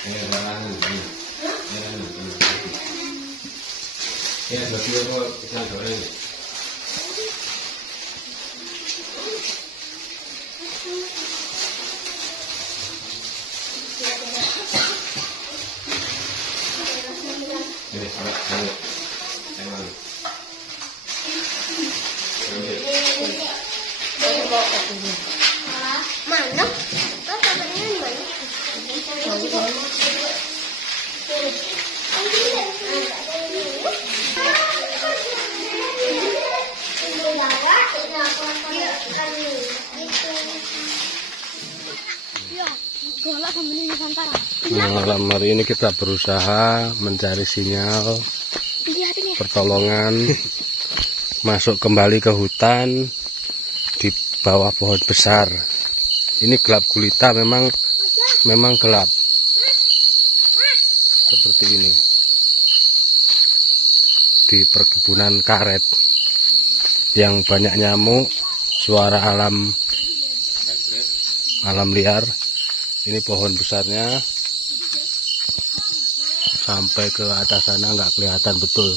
Mana? Malam hari ini kita berusaha mencari sinyal pertolongan masuk kembali ke hutan di bawah pohon besar. Ini gelap gulita, memang gelap seperti ini di perkebunan karet yang banyak nyamuk, suara alam liar. Ini pohon besarnya sampai ke atas sana nggak kelihatan betul.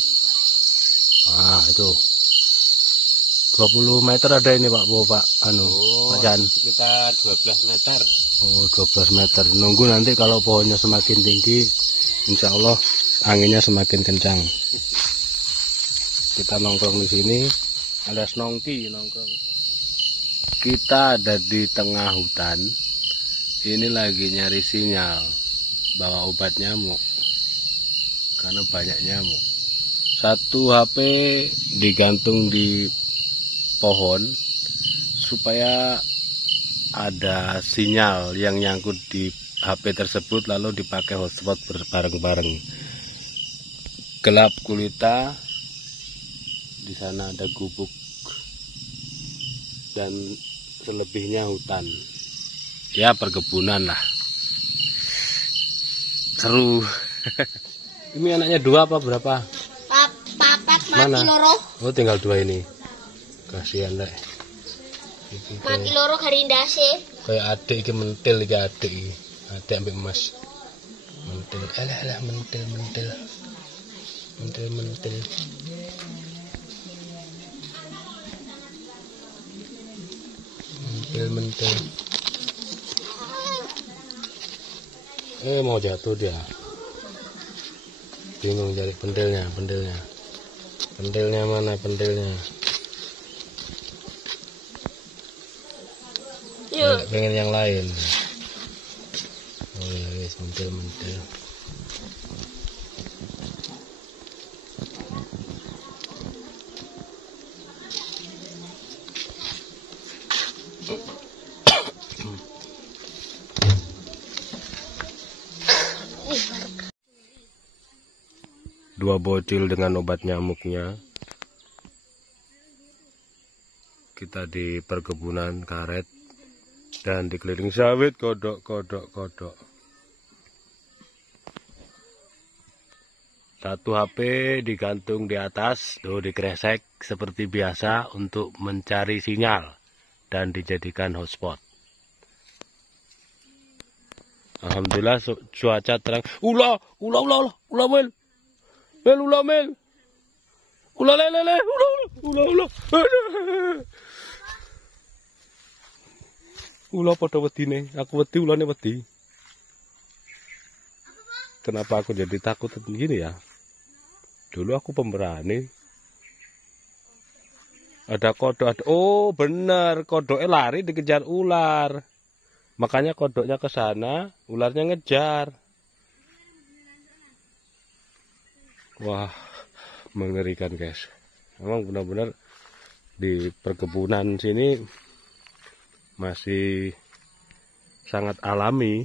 Nah itu 20 meter ada ini Pak Pak Pak Jan. Sekitar 12 meter. Oh 12 meter. Nunggu nanti kalau pohonnya semakin tinggi, insya Allah anginnya semakin kencang. Kita nongkrong di sini, alias nongki nongkrong. Kita ada di tengah hutan. Ini lagi nyari sinyal bawa obat nyamuk karena banyak nyamuk. Satu HP digantung di pohon supaya ada sinyal yang nyangkut di HP tersebut lalu dipakai hotspot bareng-bareng. Gelap gulita, di sana ada gubuk dan selebihnya hutan. Ya perkebunan lah. Seru. Ini anaknya 2 apa berapa? Papat Mana? mati loro. Oh tinggal 2 ini. Kasihan deh. Mati loro garindase. Kayak adik iki mentil iki adik iki. Adik ambek emas. Mentil. Alah mentil. Mentil. Mau jatuh dia. Bingung cari pentilnya. Pentilnya mana pentilnya? Yuk. Pengen yang lain. Oh ya guys, mentil. Dua bocil dengan obat nyamuknya. Kita di perkebunan karet dan dikelilingi sawit, kodok. Satu HP digantung di atas, dikresek seperti biasa untuk mencari sinyal dan dijadikan hotspot. Alhamdulillah cuaca terang. Ulah mel. Ulah lele. Ulah pada wedine, aku wedi ulane wedi. Kenapa aku jadi takut begini ya? Dulu aku pemberani. Ada kodok, oh benar, kodoknya lari dikejar ular. Makanya kodoknya ke sana, ularnya ngejar. Wah, mengerikan guys. Memang benar-benar di perkebunan sini masih sangat alami.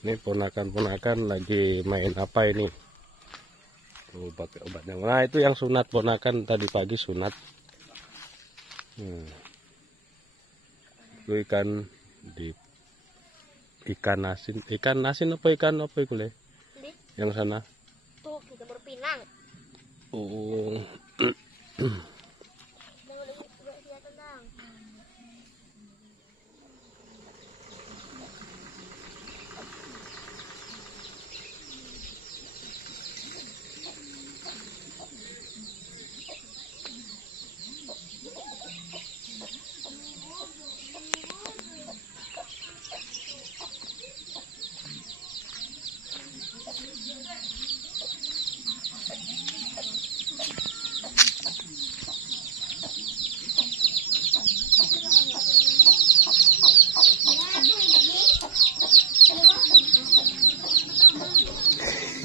Ini ponakan-ponakan lagi main apa ini? Oh, pakai obatnya. Nah itu yang sunat ponakan tadi pagi sunat. Itu ikan asin apa ikan apa itu le? Yang sana. Tuh kita berpinang. Oh.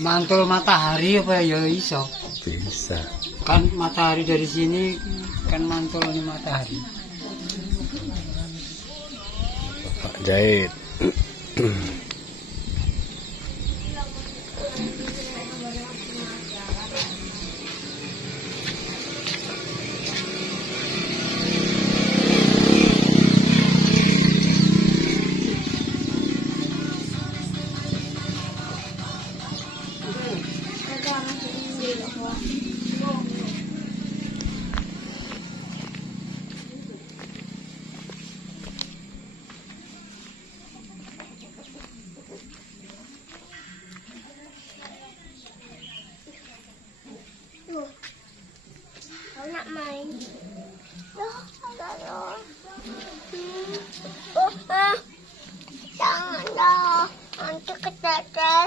mantul matahari apa ya iso. Bisa. Kan matahari dari sini kan mantul ini matahari. Pak jahit. Aku nak main. Jangan dah. Nanti keteter.